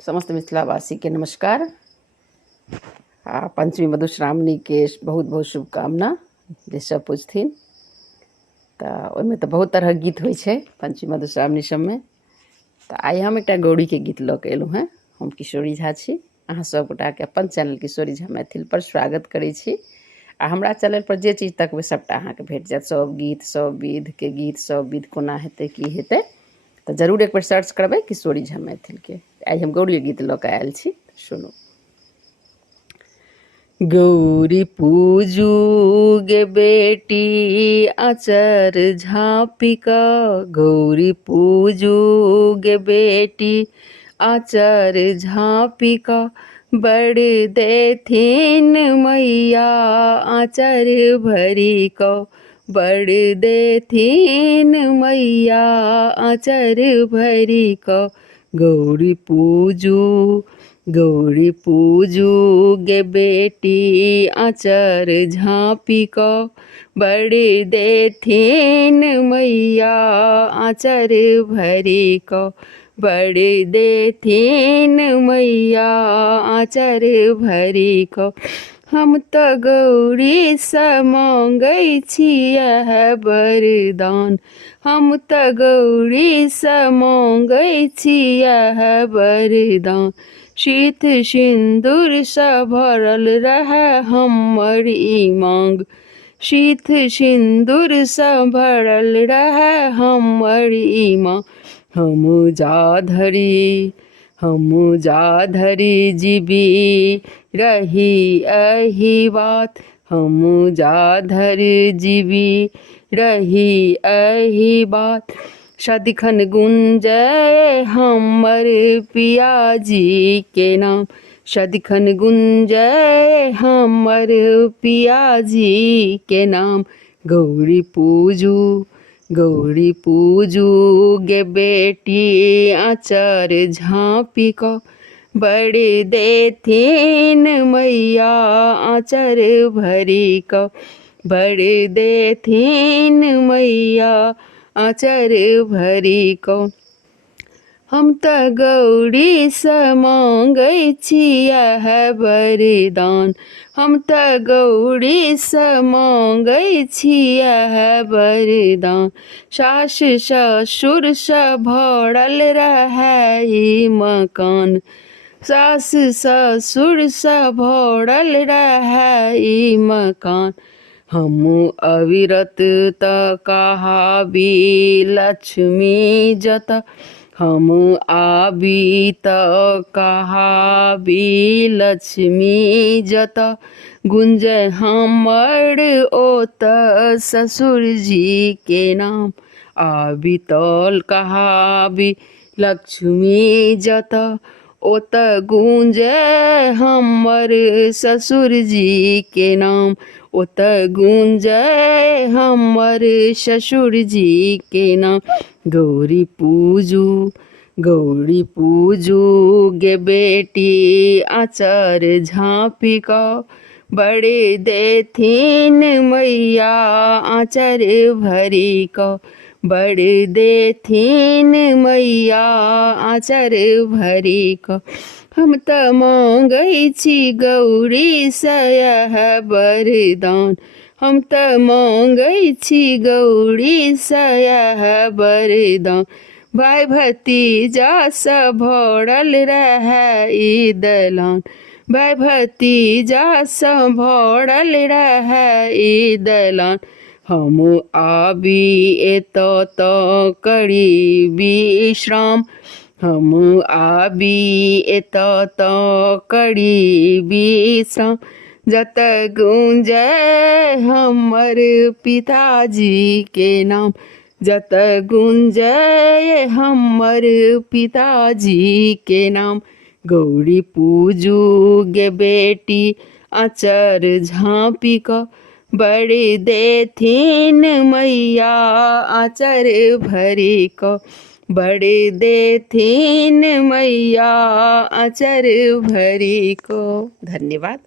समस्त मिथिलावासी के नमस्कार। पंचमी मधुश्रावणी के बहुत बहुत शुभकामना जे सब पूछथिन। तो ओहिमे तो बहुत तरह गीत होइ छै पंचमी मधुश्रावणी सबमे। तो आइ हम एकटा गौड़ी के गीत लऽ के एलहुँ हैं। हम किशोरी झा छी। अहाँ सब गोटा के अपन चैनल किशोरी झा मैथिल पर स्वागत करै छी। आ हमरा चैनल पर जे चीज तकबै सबटा अहाँके भेट जायत। सब गीत, सब विध के गीत, सब विध कोना हेतै की हेतै तो जरूर एक बार सर्च करबै किशोरी झा मैथिल के। आई हम गौड़ी गीत लऽ के आयल छी, सुनू। गौरी पूजू गे बेटी आचर झाँपिका, गौरी पूजू गे बेटी आचर झाँपिका, बड़ देथिन मैया आचर भरी को, बड़ देथिन मैया आचर भरी को। गौरी पूजू, गौरी पूजू गे बेटी आचर झाँपिका, बड़ देथिन मैया आचर भरी को, बड़ देथिन मैया आचर भरी को। हम तो गौरी से मांगै छियह वरदान, हम तो गौरी से मांगै छियह वरदान, शीत सिंदूर से भरल रहे हमर ई मांग, शीत सिंदूर से भरल रहे हमर ई मांग। हम जा धरी, हम जा धरी जीबी रही एही बात, हम जा धरी जीबी रही एही बात। सदिखन गुंजय हमर पियाजी के नाम, सदिखन गुंजय हमर पियाजी के नाम। गौरी पूजू, गौरी पूजू गे बेटी आचर झाँपिका, बड़ देथिन मैया आचर भरी को, बड़ देथिन मैया आचर भरी को। हम तो गौरी से मांगै छियह वरदान, हम तो गौरी से मांगै छियह वरदान। सास ससुर से भरल रहे ई मकान, सास ससुर से भरल रहे ई मकान। हम अविरत त कहाबी लक्ष्मी जत, हम आबी त कहाबी लक्ष्मी जत। गुंजय हमर ओत ससुर जी के नाम, आबी तल कहाबी लक्ष्मी जत। ओत गुंजय हमर ससुर जी के नाम, ओत गुंजय हमर ससुर जी के नाम। गौरी पूजू, गौरी पूजू गे बेटी आचर झाँपिका, बड़ देथिन मैया आचर भरी को, बड़ देथिन मैया आचर भरी को। हम तो मांगै छी गौरी से यह वरदान, हम तो मांगै छी गौरी से यह वरदान। भाई भतीजा से भरल रहे ई दलान, भाई भतीजा से भरल रहे ई दलान। हम आबी एत तो करी विश्राम, हम आबी एत तो करी विश्राम। जत गुंजय हमर पिताजी के नाम, जत गुंजय हमर पिताजी के नाम। गौरी पूजू गे बेटी आचर झाँपिका, बड़ देथिन मैया आचर भरी को, बड़ देथिन मैया आचर भरी को। धन्यवाद।